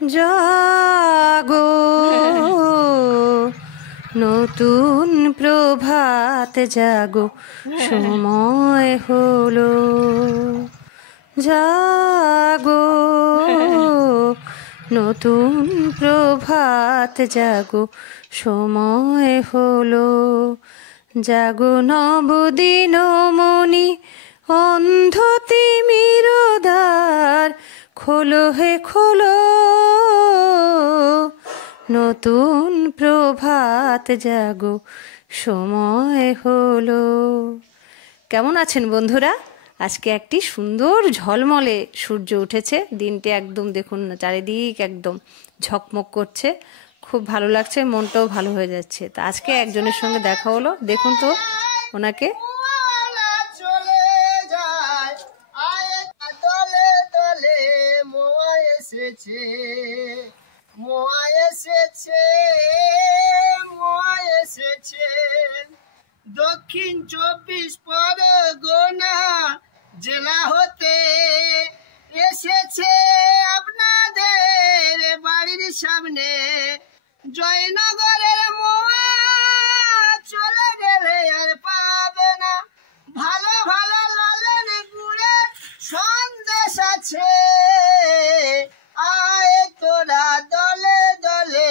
জাগো নতুন প্রভাত জাগো, সময় হলো। জাগো নতুন প্রভাত জাগো, সময় হলো। জাগো নবদিন মণি, অন্ধ তিমির দ্বার, খোলো হে খোলো, নতুন প্রভাত জাগো, সময় হলো। কেমন আছেন বন্ধুরা? আজকে একটি সুন্দর ঝলমলে সূর্য উঠেছে। দিনটা একদম দেখুন না, চারিদিক একদম ঝকমক করছে, খুব ভালো লাগছে, মনটাও ভালো হয়ে যাচ্ছে। তা আজকে একজনের সঙ্গে দেখা হলো, দেখুন তো ওনাকে। দক্ষিণ 24 পরগনা জেলা হতে এসেছে আপনাদের বাড়ির সামনে। জয়নগরের মোয়া চলে গেলে আর পাবে না, ভালো ভালো লালের গুড়ের সন্দেশ আছে। আয় তোরা দলে দলে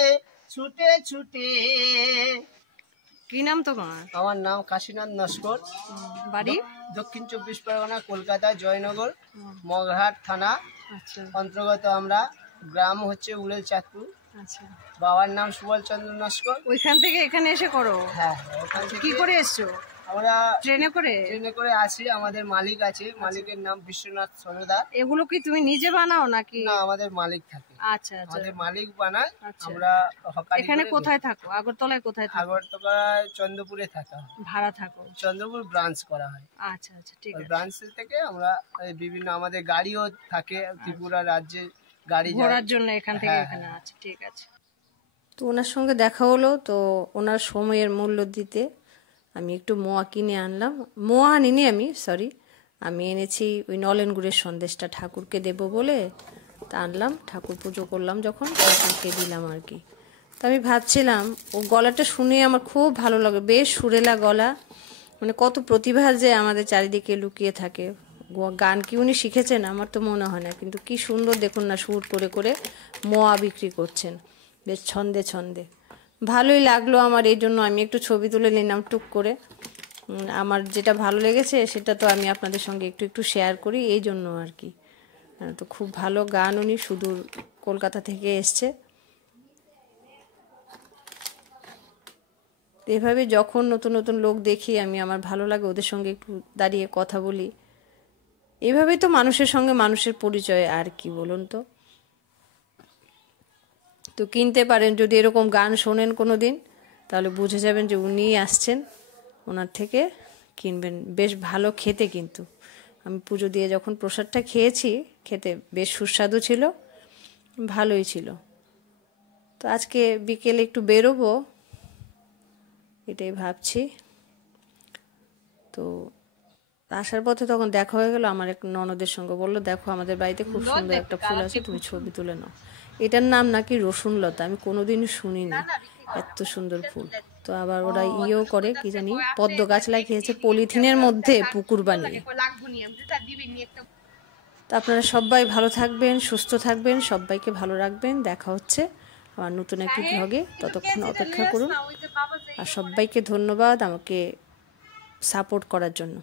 ছুটে ছুটে। কি নাম তোমার? আমার নাম কাশীনাথ নস্কর, বাড়ি দক্ষিণ 24 পরগনা, কলকাতা, জয়নগর, মগরাহাট থানা অন্তর্গত। আমরা গ্রাম হচ্ছে উড়েল চাঁদপুর। আচ্ছা, বাবার নাম সুবল চন্দ্র নস্কর। ওইখান থেকে এখানে এসে করো? হ্যাঁ, ওখান থেকে। কি করে এসছো? আমরা ট্রেনে করে? ট্রেনে করে আসি। আমাদের মালিক আছে, মালিকের নাম বিশ্বনাথ সরদার। এগুলো কি তুমি নিজে বানাও নাকি? না, আমাদের মালিক থাকে। আচ্ছা আচ্ছা, আমাদের মালিক বানায়। আচ্ছা। আমরা এখানে কোথায় থাকো? আগরতলায় কোথায় থাকো? আগরতলায় চন্দ্রপুরে থাকা হয়। ভাড়া থাকো? চন্দ্রপুর ব্রাঞ্চ করা হয়। আচ্ছা আচ্ছা, ঠিক আছে। ব্রাঞ্চ থেকে আমরা বিভিন্ন, আমাদের গাড়িও থাকে, ত্রিপুরা রাজ্যে গাড়ি ঘোরার জন্য এখান থেকে এখানে। আচ্ছা, ঠিক আছে। তো ওনার সঙ্গে দেখা হলো, তো ওনার সময়ের মূল্য দিতে আমি একটু মোয়া কিনে আনলাম। মোয়া আনিনি আমি, সরি, আমি এনেছি ওই নলেন গুড়ের সন্দেশটা ঠাকুরকে দেব বলে, তা আনলাম। ঠাকুর পুজো করলাম যখন, ঠাকুরকে দিলাম আর কি। তো আমি ভাবছিলাম, ও গলাটা শুনে আমার খুব ভালো লাগে, বেশ সুরেলা গলা, মানে কত প্রতিভা যে আমাদের চারিদিকে লুকিয়ে থাকে। গান কি উনি শিখেছেন আমার তো মনে হয় না, কিন্তু কি সুন্দর দেখুন না, সুর করে করে মোয়া বিক্রি করছেন বেশ ছন্দে ছন্দে। ভালোই লাগলো আমার, এই জন্য আমি একটু ছবি তুলে নিলাম টুক করে। আমার যেটা ভালো লেগেছে সেটা তো আমি আপনাদের সঙ্গে একটু একটু শেয়ার করি, এই জন্য আর কি। তো খুব ভালো গান, উনি সুদূর কলকাতা থেকে এসছে। এভাবে যখন নতুন নতুন লোক দেখি আমি, আমার ভালো লাগে, ওদের সঙ্গে একটু দাঁড়িয়ে কথা বলি। এভাবেই তো মানুষের সঙ্গে মানুষের পরিচয়, আর কি বলুন তো। তো কিনতে পারেন, যদি এরকম গান শোনেন কোনো দিন, তাহলে বুঝে যাবেন যে উনিই আসছেন, ওনার থেকে কিনবেন। বেশ ভালো খেতে, কিন্তু আমি পুজো দিয়ে যখন প্রসাদটা খেয়েছি, খেতে বেশ সুস্বাদু ছিল, ভালোই ছিল। তো আজকে বিকেলে একটু বেরোবো, এটাই ভাবছি। তো আসার পথে তখন দেখা হয়ে গেল আমার এক ননদের সঙ্গে, বললো দেখো আমাদের বাড়িতে খুব সুন্দর একটা ফুল আছে, তুমি ছবি তুলে নাও। এটার নাম নাকি রসুনলতা, আমি কোনোদিনও শুনিনি এত সুন্দর ফুল। তো আবার ওরা ইয়েও করে, কি জানি, পদ্ম গাছ লাগিয়েছে পলিথিনের মধ্যে পুকুর বানিয়ে। তো আপনারা সবাই ভালো থাকবেন, সুস্থ থাকবেন, সবাইকে ভালো রাখবেন। দেখা হচ্ছে আমার নতুন একটি ব্লগে, ততক্ষণ অপেক্ষা করুন। আর সবাইকে ধন্যবাদ আমাকে সাপোর্ট করার জন্য।